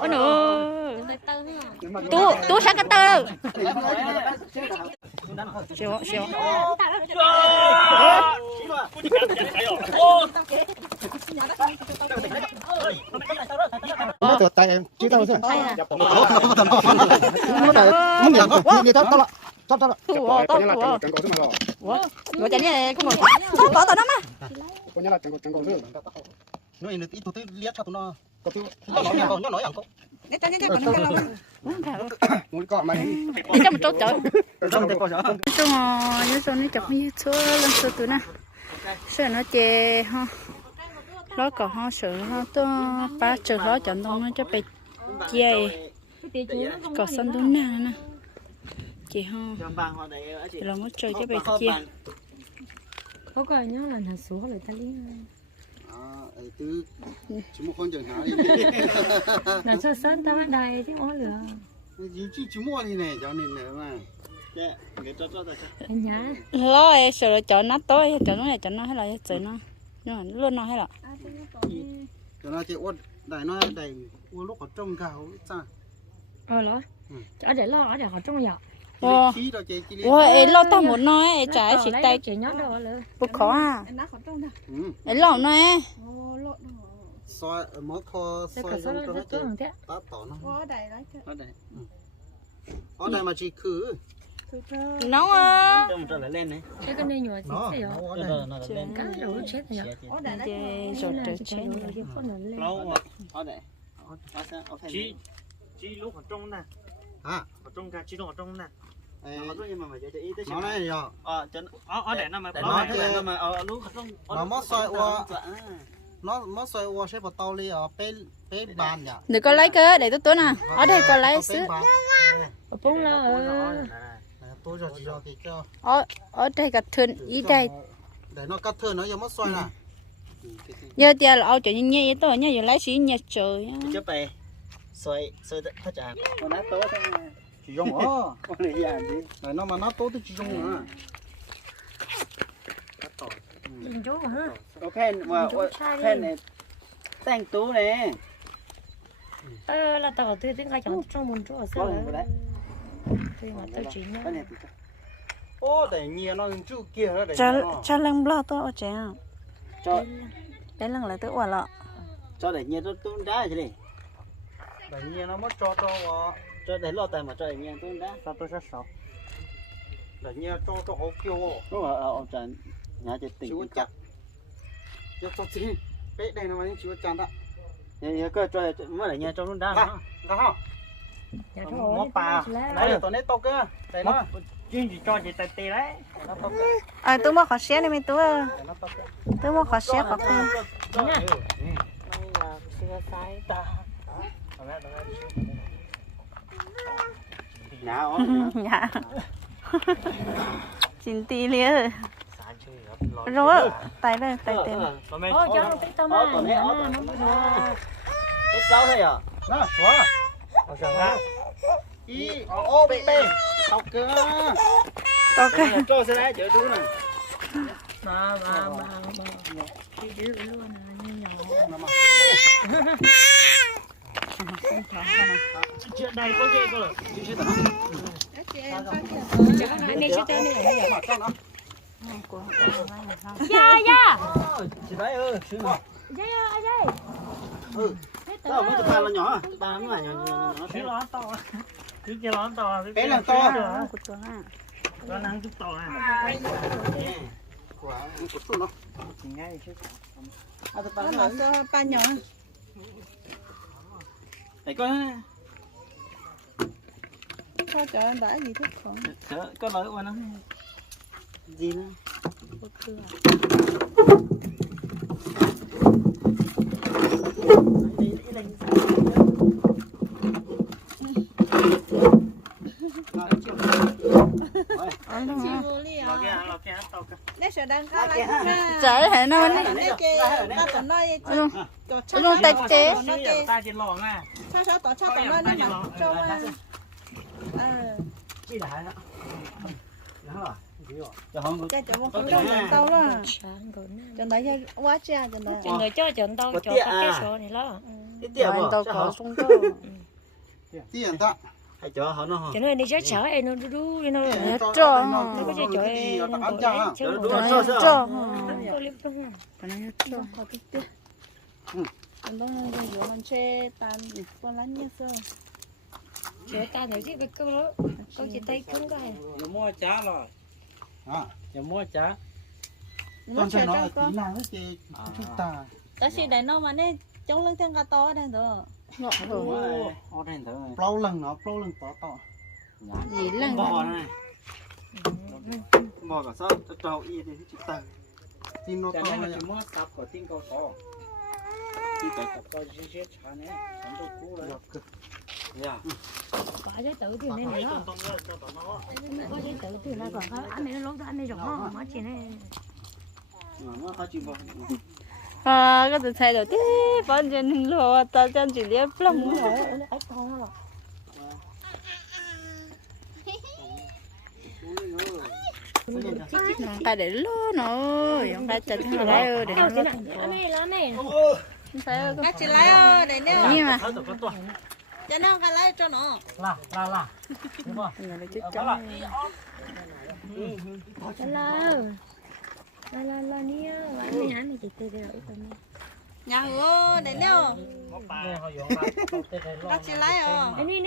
ôi nữa tú tú sáng cái tơ xíu xíu nó từ tay em chỉ tao thôi Tay à? nó tại muốn nhận đi đi tao tao lại tao tao lại tú ờ tú tú ờ chẳng có thứ mà rồi ủa ngồi chạy này cũng ngồi tú có tao nó mà có nhớ là chẳng có chẳng có nữa nó ít ít tụi liếc cho tụi nó có thứ nó nói nhàng nó nói nhàng có muốn cọ mày đi một chỗ chở, không thể có chở. chung nhớ rồi nó chọc như chúa lên số tụi nó sợ nó chè ha nó có ho sợ ho to ba chờ nó chọn đông nó cho bị chè có sân đúng nè chị ho là nó chơi cho bị chè có coi nhớ là thật số rồi ta liên à ấy từ chúng một con chẳng hả là sao sớm tao bắt đây chứ ó lửa. Gì chứ chúng mua đi này cho nên nữa mà nhá. Lo sợ là chọn nó tối chọn nó này chọn nó hay là chơi nó. Nhưng mà luôn nó hay là cho nó chị uất đại nó đại uất lúc ở trong gạo sao? Ờ lỡ. Ở để lo ở để họ trong nhà Wow. đó ấy lo tao muốn nói ấy trái chỉ tay chỉ nhớ đâu lửa. Bút khó à? ừ. Ấy lo nói soi mỗi kho soi có số trong cho rất hết tốt hơn thế tát tỏ nó. Ở đây ở đây. Mà chị khử. Nóng à thế cái này nhỏ nó nó ở đây. cá rủ chết rồi chè rồi trời chè cái phone nó lên. Chỉ chỉ lúc ở trong nè à ở trong cả chỉ ở trong nè nó này rồi. Ờ chân ở ở để nó mà Để ở nó để nó mà ở lúc trong nó mất soi qua nó mất soi qua sẽ vào tàu đi ở bên bên bàn nhỉ? Đừng có lấy cơ để tôi tôi nè ở đây có lấy bàn. ở bông lo ờ. À, ở ở đây cả thuyền ý đây. để nó cắt thưa nó giờ mất xoay nè giờ tiền là ao như nhẹ tôi nhá giờ lấy xí nhẹ trời chứ bè xoay xoay thật chả còn nát tối thế chỉ dùng ờ con này gì gì? Này nó mà nó tốt thì chỉ dùng nữa nhìn chú hả? Có pen mà pen này tanh tú này ờ là tao tôi tiếng khai chọn trong môn chú ở sao Vâng, đấy. thì mà tôi chỉ cái thì ô để nhiều nó chú kia đó để cho nó. cho bao tôi ở trẻ cho đấy lần lại tôi ở lọ. cho để nhiều tôi tôi đá chứ đi để nhiều nó mất cho cho ờ, cho để lo tay mà cho để nhiều tôi đá sao tôi sẽ sợ để nhiều cho cho hố kêu lúc ở ở trận nhà chỉ tỉnh chú chặt. Cho cho chị bé đây nó mà chú chặt đó nhà nhà cơ cho mới để nhà trong nó đá nó đó. Mó chú bà. đấy Đấy. là tao nét tao cơ để nó. chuyên chỉ cho chị tay tì đấy. Nó à tôi mua khó xé này mình tôi nó tôi mua khó xé khó khăn nha là dạ. Chín tí lia rồi. Tay đây tay tên. Ô cho nó tích tao mà nó nó hết rau thôi à đó quá. Ở sân ha ý ô bé bé tao cơ. Ok cho xe đấy chở chú này. Bà bà bà bà chị giữ luôn như nhỏ chuyện đây có ghê cơ rồi chú sẽ tao chỉ có mà cho nó dạ dạ chị đấy ơi chú mà dạ dạ ừ sao mới chục ba là nhỏ ba nó là nhỏ nhỏ nhỏ nó to trước kia nó to bé là to nó năng chút to à quả nó ngay chứ à tụi nó ba nhỏ để có cho cho em đã gì thức còn có nói qua nó gì nữa? Lò kia lò kia to cơ trời hệ nó Cái nó này nó luôn luôn tay chế ta chỉ lò nha đi đại đó đó rồi cho không cái chỗ không cho chân tao đó sáng rồi nè chân đấy cho quá cha chân đấy chân người cho chân đâu Có cho tiện các cái à? số này lo cái tiền anh bỏ tao cho có họ không có tiền ta hay cho họ nó cho nên đi cho chở em nó đu đu nó Nhớ cho cho. nó nó có cho cho em nó nó ăn ăn cha cho ha chứ Đúng cho rồi. nó cho, cho. cho có liếm không cho nó cho có cái tiếc chân đó nó dùng mình che tan con lăn nhá sơ. Chế ta thấy chứ cái câu đó. Câu chỉ tay không có hay Giờ mua chả rồi. à Giờ mua chả. nó con cho nó cho tí nào cái gì chúng ta. Ta chỉ để nó mà nên chống lưng thằng cá to đây rồi. Ngọ rồi. Ở đây thử này. plau lần nó plau lần to to. Gì lần bò này. Bò cả sao trâu y thì chúng ta. Tim nó Cho to nên là này chỉ mua tập của tiên cầu to có giấy tự thì nên nó có giấy thì là còn có anh này nó anh này rồi nó mà chỉ này nó à cái từ thay đầu tiên bọn chân lùa tao chân chỉ liếc lắm ấy con nó cái để lúa nó giống cái chân nó lại ơi để nó cái này anh này là này phải cá chỉ lấy ơ để nè như mà cho nó cái lấy cho nó Là, là, là. Đúng không? là chết chó là. la la la la nia anh này anh chỉ từ từ rồi tầm nhà hứa để nè Đây họ dùng là tao tên này lo. cá chỉ lấy ơ anh này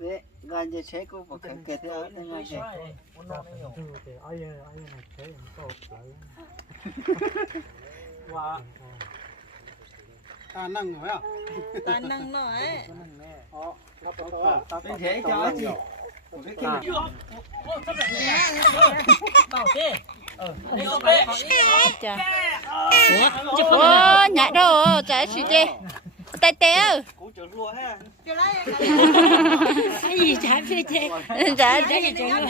nâng ai nâng ai cái chân nâng nhiều ai bé nè trâu lần rồi xa lần vậy gần giờ chế cũng phải kể kể theo cái ngày này Wow. ta nâng rồi à ta nâng nó ấy bên thế cho chị Tao thế. Ờ. Đi ô bé. chà ô nhảy đâu trái chỉ chê tay té ha cái gì chả biết chứ chả cái gì nó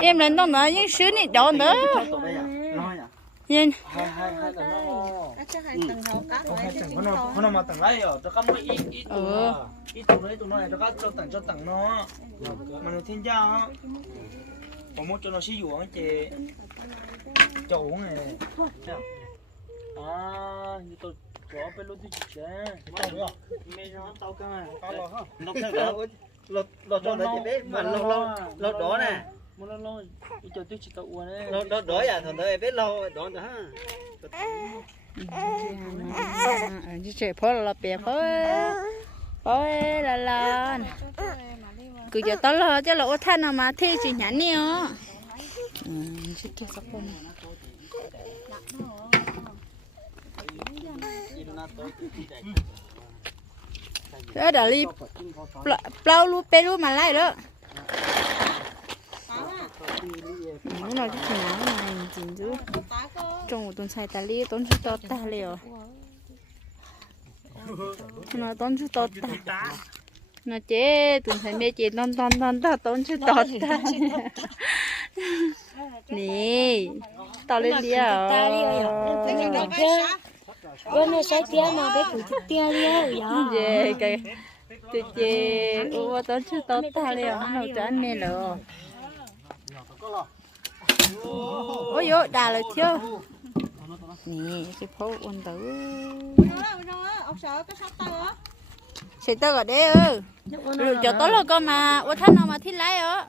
em lên đó nữa những sứ này đó nữa nhìn nó. Nó nó nó Ừ đấy tao có cho cho nó. Mà. Còn cái chị chỗ uống này. À, như tôi chỗ bên luôn thì chị. mẹ nó tao cái này lo ha nó theo đó lột lột cho nó mà lột lột lột đó nè lần lâu, cái chỗ tôi chỉ tao uống đấy. lột lột đó à thằng đó biết lâu đó nữa ha chỉ chơi phô là bè phô phô là là cứ giờ tao lo cho lỗ ô than nào mà thế chỉ nhắn nhiều ừ chỉ kia sắp con đó đã đi plau lu pe lu mà lại đó. Nó nói cái chuyện nào này chính chứ. Trong một tuần sai ta li tuần chút to ta liều nó tuần chút to ta nó chế tuần sai mẹ chế ton ton ton ta tuần chút to ta nè tao lên đi chứ 啥 bữa nay sẽ tia mà bé cụ chút tia đi rồi về cái tôi chế ô tuần chút to ta liều nó cho anh mẹ rồi ôi yo đà lời thiếu nè cái phố ôn tử là ông sợ cái sắp tao á sẽ tao ở đây ơ rồi cho tao là con mà. Ô thân nào mà thích lái ở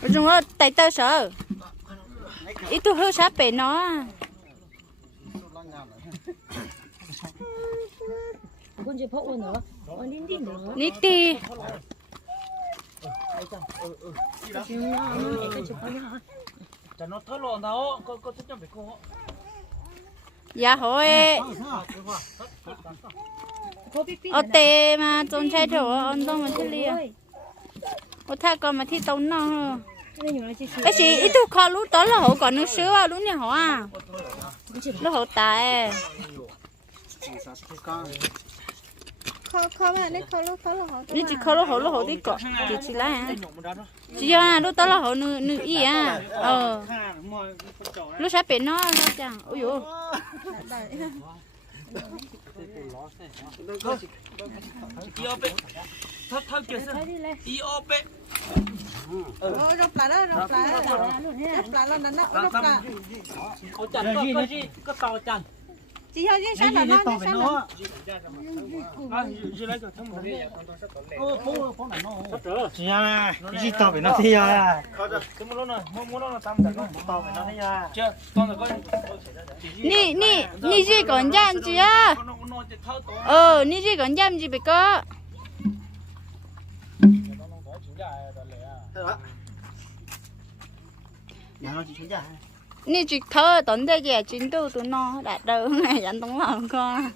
rồi chúng nó tay tao sợ. Ít tôi hơi sát bể nó. Nít chỉ phô nữa đi cho nó thốt lộn đâu, có có thích cho phải cô. dạ hỏi ở tê mà trốn chạy chỗ ông đâu mà thích liền ô tha con mà thích tao nó. Cái gì ít tôi khó lúc đó là hổ còn nước sữa à lúc này hổ à? Lúc hổ เขาเขาแบบเล็เขาลูกเขาหล่อนี่จีเขาลูกเขาลูกเขาดีกว่าจีจีไรอะจีอะลูกตาลูกเขาหนึ่งหนึ่งอีอะเออลูกชายเป็นน้อลูกจังโอ้ยอีโอเปเท่าเท่าเกี่ยวสิอีโอเปโออเราปลาแล้วเราปลาแล้วเราปลาแล้วนั่นนะเราปลาเขาจัดก็ก็ก็ต่อจัง thi à chưa con là có nì nì nì gì còn dám chứ à nó nó chỉ thao tổ ờ nì gì? Còn dám gì bị có nhà nó chỉ thấy ra nì thơ tốn thế kìa chính tu tụi nó đã đâu này dẫn tống lòng con.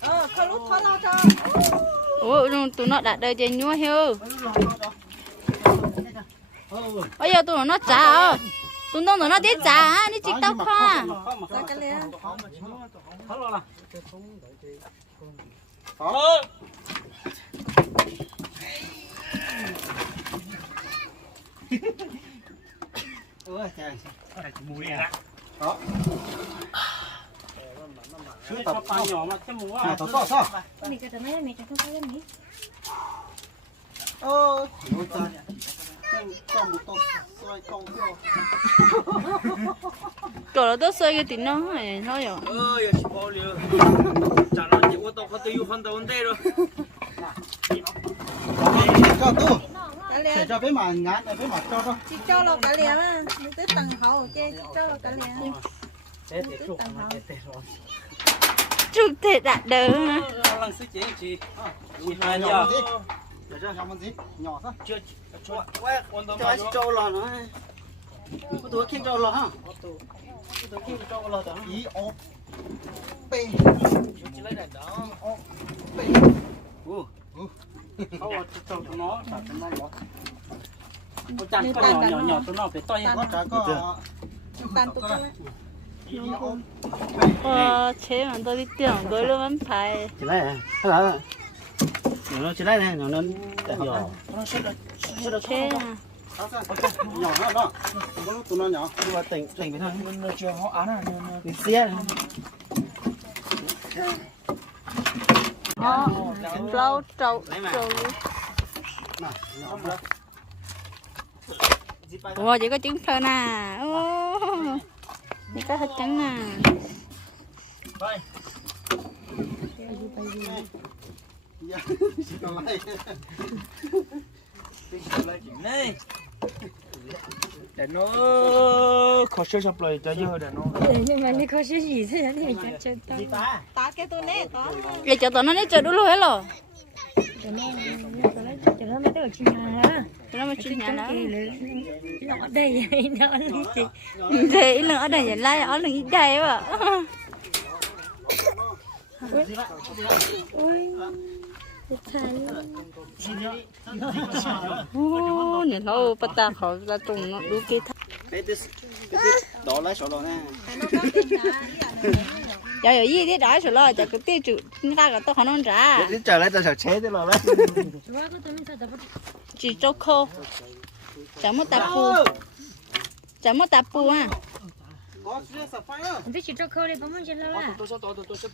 Ờ kho lút khó lao cho ủa tụi nó đã đời chơi nhua hiu. Bây giờ tụi nó trả ờ. tụi nó tụi nó đi trả đi chỉ tao khoa ra cái liền ôi trời mùi à sướng Có tập pa nhỏ mà cái mũ nhà à. tổ to sao mày cho tao nói mày cho tao nói mày ơ ôi trời trong trong một tô xoay công vô cậu nó tốt xoay cái tí nó này nó rồi ơi, giờ chỉ bao nhiêu chả là chỉ có tao có tiêu hơn tao vấn đề rồi cho tôi để cho cái mà ngã, này bé mà cho thôi chị cho lọc cả liền á mình tới tầng hậu chê chị cho lọc cả liền chụp thể đã đỡ hả? Lần sư chị chị, chị hai giờ nhỏ giờ. gì để cho nhỏ gì nhỏ thôi chưa cho Quét. 원더 Cho chị trâu lò nó. Có tuổi khiêng trâu lò hả? cái đồ kia cho là đó ý ô p chỉ lấy này đó Không có trâu tụi nó, chặt tụi nó lọ. Có chặt có nhỏ nhỏ nhỏ tụi nó phải to có trái có tàn tụt cho ý ô ờ chế mà tôi đi tưởng với luôn vẫn phải Chỉ lấy à? Thế là nó chỉ lấy này, nó nó nhỏ. nó sẽ à sao sao nhỏ hơn đó có lúc tụi nó nhỏ. Nhưng mà tỉnh tỉnh với thôi. nó chưa họ án à Mình xe. nó lâu trâu trâu. Nhỏ ủa chỉ có trứng phơ nè ô. Chỉ có hết trứng nè này để nó khó chơi sập lại cho giờ để nó nhưng mà nó khó chơi gì thế thì chắc chơi ta ta cái tôi nè ta để cho tụi nó đi chơi đủ luôn hết rồi cho nó cho nó mới được ở nhà đó cho nó mới chuyên nhà đó nó ở đây nó ở đây thế nữa ở đây lai ở đây đây vậy ui thằng ô nè lâu bắt ta khỏi ra trùng nó đủ kia Cái thứ cái thứ đó lấy số đó nè. nó có tiền nhà giờ ở gì thế đó rồi lo giờ cái tiêu chủ người ta có tôi không ăn trả Đến trở lại tao sẽ chế thế rồi đấy. Chú có tụi mình sao tao chỉ cho khô chả mất tạp pu chả mất tạp pu à có chưa sập phai nữa Tôi chỉ cho khâu đây bấm chân lâu à. tôi sẽ tôi tôi sẽ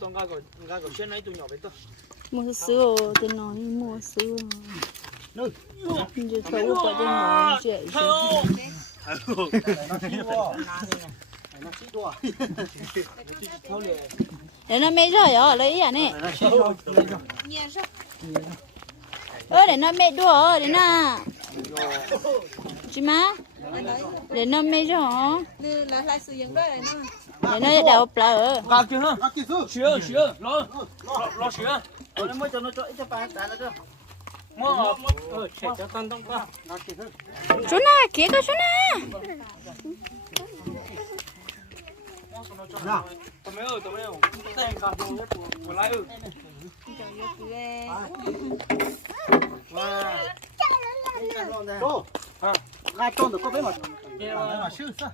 mua sữa tôi nói mua sữa. Giờ thôi mua chuyện nó nó đua để nó mê rồi ở lấy à nè? Ơ để nó mê đùa để nó. Chị má. Để nó mê rồi nó để nó đào bờ kia hả? Nó kỹ sư sửa sửa lo. Lo lo sửa Nó mới cho nó cho ít cho ba đã nữa. mua Ờ, trẻ cho tân đông qua. nó kỹ sư xuống nè kia có xuống nè nào. Tụi mấy ơi tụi mấy ơi. Tên cả đồ của của lại ơi. Ghê mà cô hai con được có mấy mà mà sư sao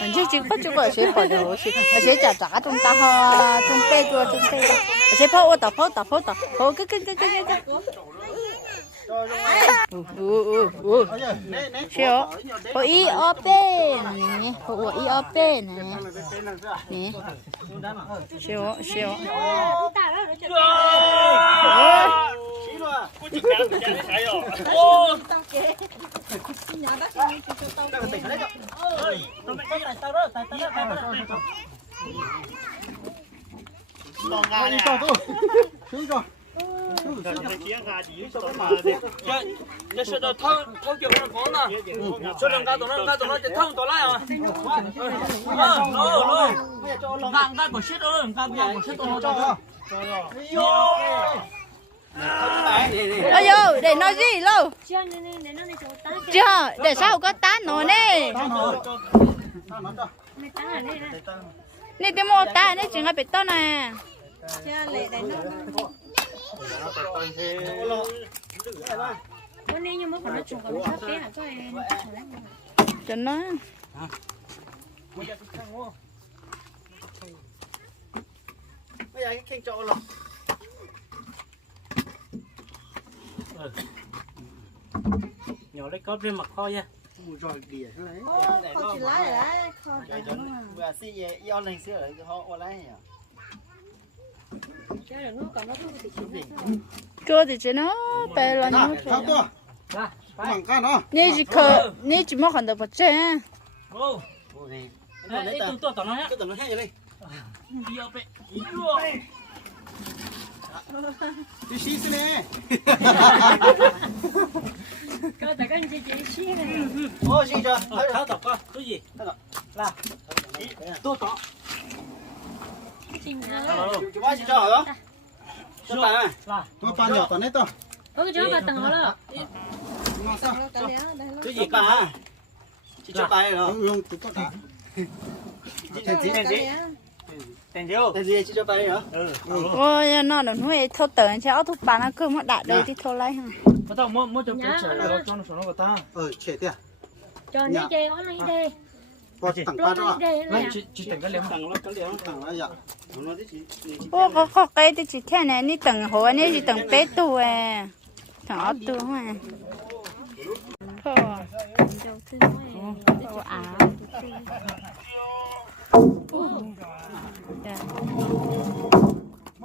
mình chỉ chỉ bắt chụp ở chế bỏ được chứ ở chế trả trả chúng ta ho chúng tê chua chúng tê ở chế phô tập phô tập phô tập phô cái cái cái cái cái ừ ừ ừ siêu phô y ốp tê nè phô y ốp tê nè nè siêu siêu cho tôi sư cho giờ sẽ được thâu thâu nó cao cao chỉ thâu à của của cho yo để nói gì, lâu? Chưa, để sao có tán nó nè. Này này nè tiếng mô tán nè chỉ ngay bị tao nè cha nó con đi nhưng mà còn nó trồng còn thấp bé hả em cho nó bây giờ cái khen cho rồi nhỏ lấy cóp lên mặt kho nha rồi đỉa lấy đấy không chỉ lấy đấy không vừa xí về yêu lên xí ở họ qua lấy nhỉ? Chứ là nó còn nó không có thể chua thì chỉ nó bé là nó sao tôi bằng cái nó nè chỉ khờ nè chỉ mất hoàn được vật chế ô ấy tụi tôi tụi nó nhá cái tầm nó hay vậy đi ở bên đi xí xí nè coi tại cái chị chị xí này ô xí cho tháo tập coi cái gì là tôi có xin ra chú bác xí cho hả đó cho này là tôi bạn nhỏ toàn hết to ôi cái chỗ bà tầng đó nó cái nó gì bà chị cho bà rồi luôn tôi có cả cái léo tiền thiếu cái gì chị cho bà hả ừ ôi nó là nuôi thâu tợn cho áo thuốc bán nó cứ mất đại đây thì thâu lấy ha bắt đầu mua mua cho cái trẻ rồi cho nó số nó của ta ờ trẻ tiền cho nên chơi nó đi đây có tặng nó ba đi đó đây lấy này chỉ chỉ tỉnh cái liếm tặng nó cái liều tặng nó dạ. Nó đi chị. Ô có có cái thì chỉ thế này ni tầng hồ ni chỉ tầng bé tu à. Thằng áo tu ha thôi. Đầu tư nói thôi áo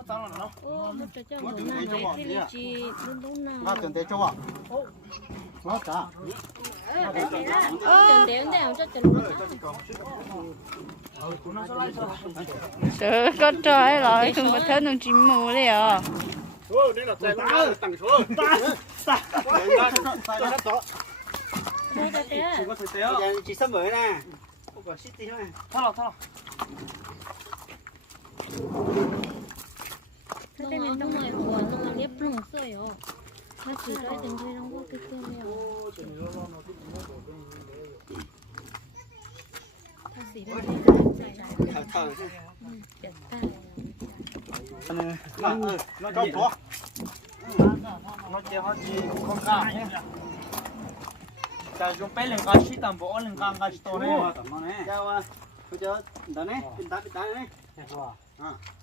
mất tao nó ô một trò chơi của nàng này cái gì chị đúng đúng nào nó tiền tế cho ạ nó trả trần đến đèo cho trần sợ có trời rồi không có thấy nó chim mù đấy à tặng số thôi cho thế có thực tế chị sắp mới nè không có shit gì thôi thao lọc thao nó tên mình trong này của nó là liếp lồng sơi rồi nó chỉ cái tình thôi nó có cái kia rồi ta xỉ ra đây chạy thở thở chạy ta nó nó cho có nó chơi hết gì con gà nhé ta dùng bé lên gà xí tầm bộ lên gà gà xí to này tặng nó nè chào bây giờ đó nè bên tay bên tay nè à nè tới rồi tới rồi bây giờ bên tay nè thầy đua chết chả tao nè à tiền mà chỉ cho nó nên một nế tung tung con chia phần nó mà chia phần nó mà chỉ máu chân tông nó chỉ ngã thì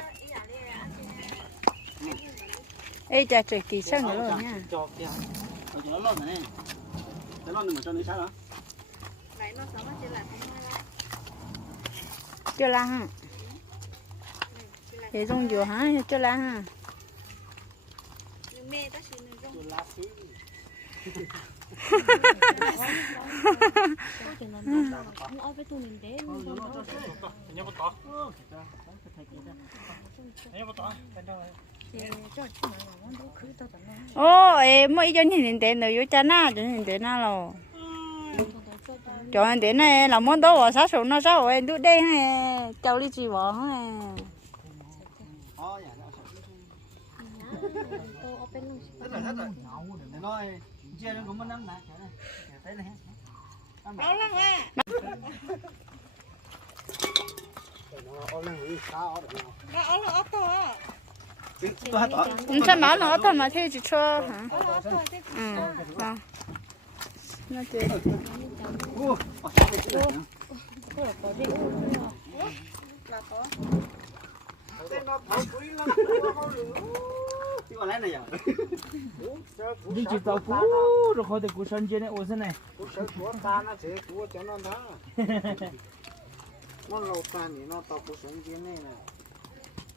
nó rong có chừng là nó nó với tôi mình để nó nhớ bắt tỏ. Nhớ bắt tỏ ô em mới cho nhìn đến nữa vô cha na cho nhìn đến na rồi cho anh đến này là món đó ở sát số nó sao em đút đây hay cháu đi chỉ bỏ hay rồi, hết rồi. Để nói, chia nó cũng mất năm nè. Thấy này. Đó là nghe. Ô lên hủy sao đó. Đó là ô tô á. Tôi hát tỏ. không sao nói nó thôi mà thế chỉ cho hả Đó là ô tô thế. ừ vâng nó chơi Ủa, Là có. cái con lẽ này à? đi chỉ tàu cũ rồi khỏi được cú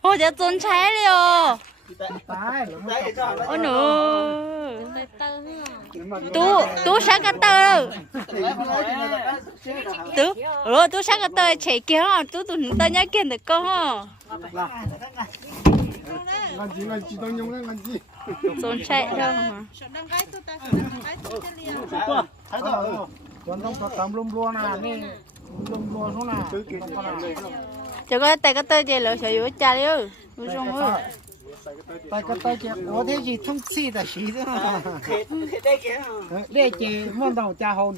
ô giờ trốn cho liều ô nữa tú tú sáng cái tơ tú rồi tú sáng cái tơ chạy kia hả à? tú tụi tơ nhá kia được cơ hả làm gì nhung đâu mà? Sợ đăng gái ta, đăng lum lua nè, nè. Lum lua xuống nè. Cứ kì chờ coi tay cái tơ chơi lỡ sợ yếu cha đi ơi ui xong ơi tay cái tay chị, có thế gì thông xì là xí đó. Khế, khế đây kìa. Để chị muốn đầu cha hồn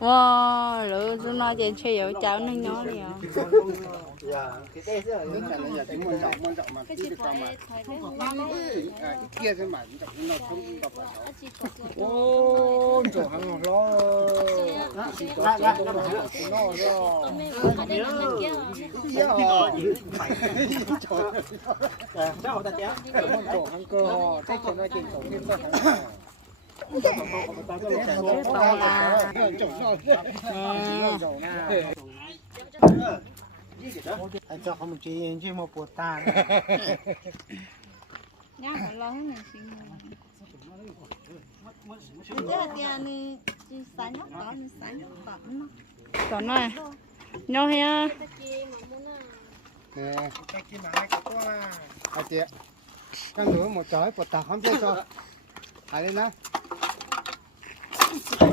cùng luôn luôn. wow nói chuyện chơi yếu cháu nó nhỏ đi à Dạ, cái là những cái này cái môn rộng môn rộng mà cứ được mà không có tăng cái kia cái mà nó không gặp vào ô chỗ hàng lo ra ra nó rồi Cháu ta chéo. chỗ hàng cơ họ thế chỗ nó chỉ chỗ như có hàng anh cho không chỉ chỉ một bột ta Nhá, lo hết này xin. Này nhau he cái kia mà cái to là một bột ta không biết cho hãy lên đó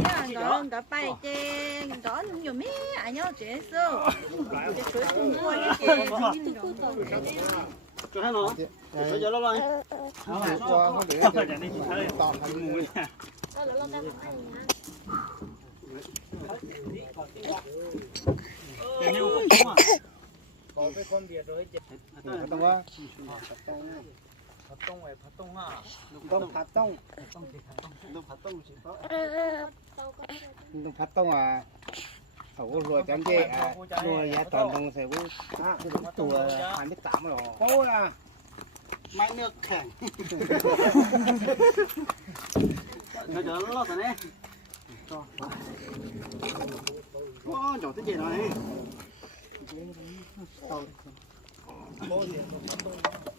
Nhá, đó đó bay trên, đó nhiều mấy anh nhau chuyện số. Cái suối tung qua cái chuyện. Cho hết nó. Bây giờ nó rồi. qua không để tọt thành mùi có cái con biệt rồi. Chết tông quá phát tông này phát tông ha tông phát tông Nó phát tông chỉ có. tông phát tông à ẩu rồi chém chê à rồi giá toàn tông sẽ với tùa hai mươi tám rồi cố à Máy nước khèn. Bây giờ nó lọt rồi nè. Cho. Wow, nhỏ thế gì này. cái sao còn cho chúng nó chơi mất rồi lúc là plăng sa phát tông này chỗ à cái lỗ ilu ilu là chả lỗ nó rất có sống mà nó chỉ mua chỉ mua phao đó nó thằng tổ bông trốn chạy theo thằng tổ vậy mà tao nhớ có chế bớt Ô, cái lần đã hả nó chú ớt, ớt không có là xíu luôn. rồi lông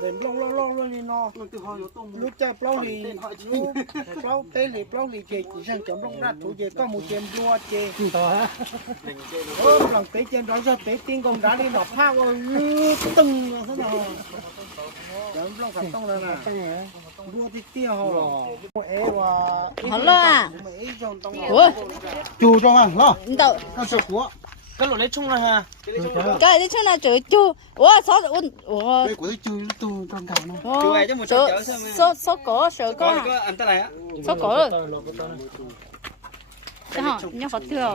từ hồi nó tung. lúc chạy plau lì lúc plau tê lì plau lì chè chỉ sang chấm lông ra thủ chè có một chèm lua chè. Ôm lòng tế chèm đó ra tế tiên công đá đi nó phá qua tưng thế nào. Chấm lông phải tông lên nè. Lua thì tia hồ ế và hả lo à? Ủa? Chủ trong à lo. Đâu nó sẽ của cái lỗ lấy chung là ha. Cái đi chỗ nào chửi chú ủa sao ủa ủa. Đây của cái chủ tu trong cả nó cho một số số số cổ số có ăn tay này á. số cổ. Rồi cái hả nhớ khó thừa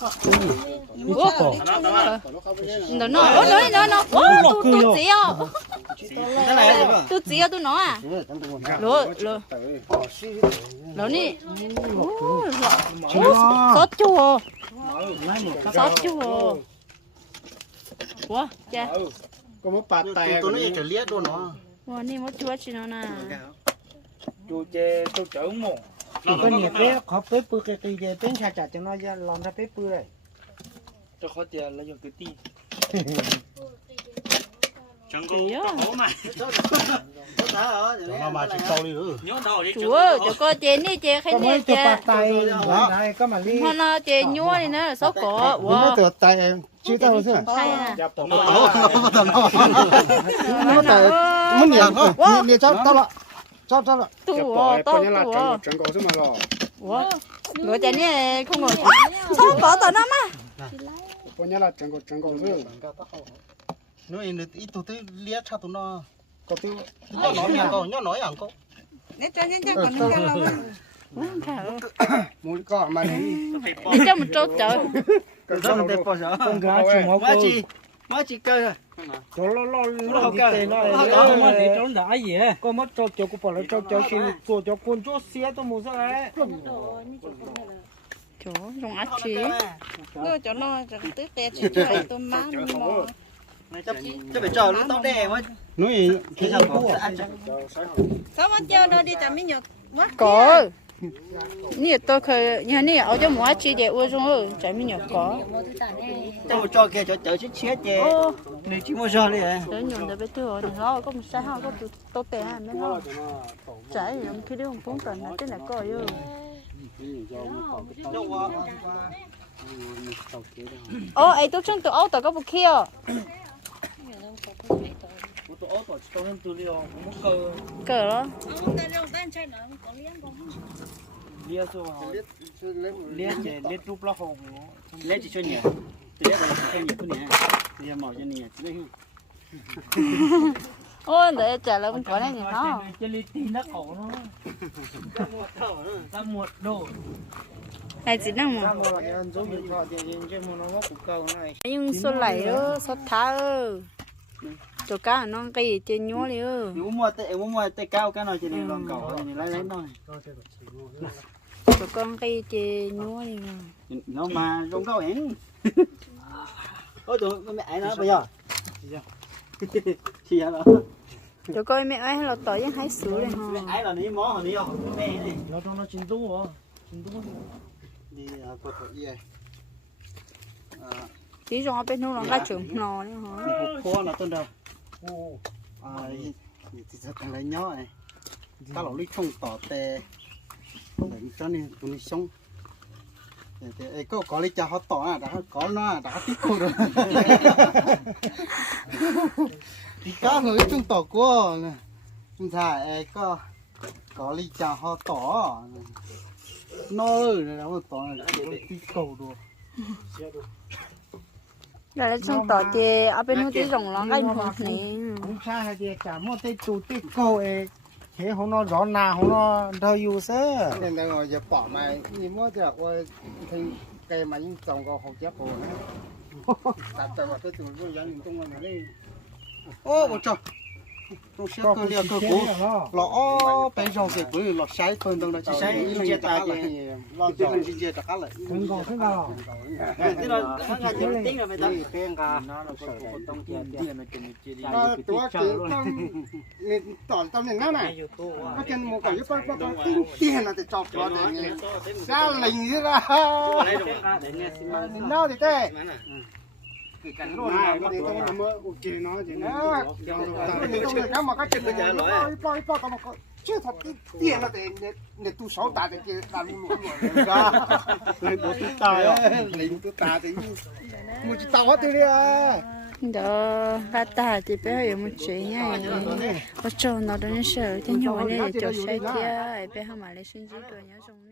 nó nó nó ố nó nó nó ố tu tu gì à tu gì à tu nó à. Lố lố lố nè có chua. Có chua. Quá cha. Có một bát tay tôi nói chả liếc đâu nó wow nè một chua chỉ nó nè. Chua chê tôi chở mồm một có nhiều bé khó bé bự cái cái cái bên xa chả cho nó ra làm ra bé bự này cho khó tiền là dùng cái ti chẳng có Thì á. bố mà nó mà chỉ câu đi nữa nhớ đầu đi chú ơi cho con chè nè chè khay có nè mấy cho chè bạt tay này có mà đi hoa nó chè nhua này nữa sót cỏ nó wow từ tay em chưa tao thế hay à nó nó nó nó nó tại muốn nhiều nhiều nhiều cháu tao lại cháu cháu lại? Tu wow to tu wow trứng cổ mà lo wow ngồi chè nè không ngồi. Sót cỏ tao nó mà? Có nhớ là trứng cổ trứng cổ chứ. Nó ít ít tụi tôi liếc cha tụi nó. Có tiêu. Nhớ nói nhàng câu nhớ nói nhàng câu Nè cho nhân cho còn nhân là muốn có mà đi đi cho một bao giờ con gái chỉ một cô chị má chị chơi cho lo lo lo cái nó mà đi trốn đã gì á có mất cho cho cô bảo là cho cho xin cho cho con cho xe tôi mua ra đấy. Chỗ trong ác chí Ngơ cho nó cho tứ tê chỉ cho ai tôi má mò phải chờ nó tao đè mà nói khi sao có ăn Sao mà chờ nó đi chả mấy nhột? Quá có nè tôi khơi nhà nè ở chỗ mua ác chí để uống rồi trái mi nhỏ có. Tao cho kia cho chờ chết chết chè ô này chỉ mua ra đi à để nhường để biết thừa thì nó có một sai không có tụ tô tè à mấy nó trái thì khi đi không phun tận là cái này có yêu đâu qua ô ấy tôi chân tụ ô tao có một lia số lia chè lia trúc lo không lấy chỉ cho nhẹ thì lấy là cho nhẹ cái này thì mỏ cho nhẹ chứ đấy ô để trả lời mình có này nhỉ nó chơi lia tin nó khổ nó ta một đồ này chỉ năng mà ra mua là ăn giống như cho tiền tiền trên mua nó cũng cầu này nhưng số lại ơ số thá ơ chỗ cá nó cái gì trên nhúa đi ơ nếu mua tệ mua mua tệ cao cái nào chỉ nên lòng cầu thì lấy lấy thôi chỗ con cái gì trên nhúa đi mà. Nó mà rong cao hẹn ôi tụi con mẹ nó bây giờ thì giờ đó. Chỗ coi mẹ ấy là tỏi với hái sữa này mẹ ấy là ní mó hả ní không mẹ này nó trong nó chín tú à chín tú. Đi có tội gì chỉ cho bên nó là cái trường nò nữa hả? Khô là tên đâu? À thì sẽ thằng lấy nhỏ này. Ta lão đi không tỏ tè cho nên tụi nó sống thì ấy có có lấy cho họ tỏ à đã có nó à, đã tích cô rồi thì cá người chung tỏ của nè chúng ta ấy có có lấy cho họ tỏ nó ơi này nó tỏ là tích cầu rồi là lấy trong tỏi thì ở bên nó chỉ rồng nó cái một này cũng xa hay gì cả một cái chủ tịch cầu ấy thế hôm nó rõ nào hôm nó đâu yêu sơ nên là ngồi giờ bỏ mày như mua được ôi thì cái mà những trồng có hộp chép hồ. Đặt tại vào cái chủ tôi dán những tung này đi ô một trời trong xe cơ liều cơ cũ lọ bé rau cái bự lọ sái phân đông đó chỉ sái như chia ta cái lọ cái mình chia ta cái lại đừng có thế nào thế là nó ngay chỗ tính là mày ta tên cả nó là có cổ tông kia kia là mình chơi đi tôi chỉ tâm nên tỏ tâm những này nó cần một cái bắt bắt tính tiền là để chọc vào để ra lình thế ra để nghe xin mình nào thì thế chưa thật cái tiền là để để để tu sáu tạ để kia làm luôn luôn ra lấy bộ tu tài lấy tu tài thì một chỉ tao hết đi à đó ba ta thì bé hay một chuyện nha. Ở chỗ nó đó nó sợ thế nhỏ này chỗ sai kia bé hay mà lấy sinh chỉ rồi nhớ nhiều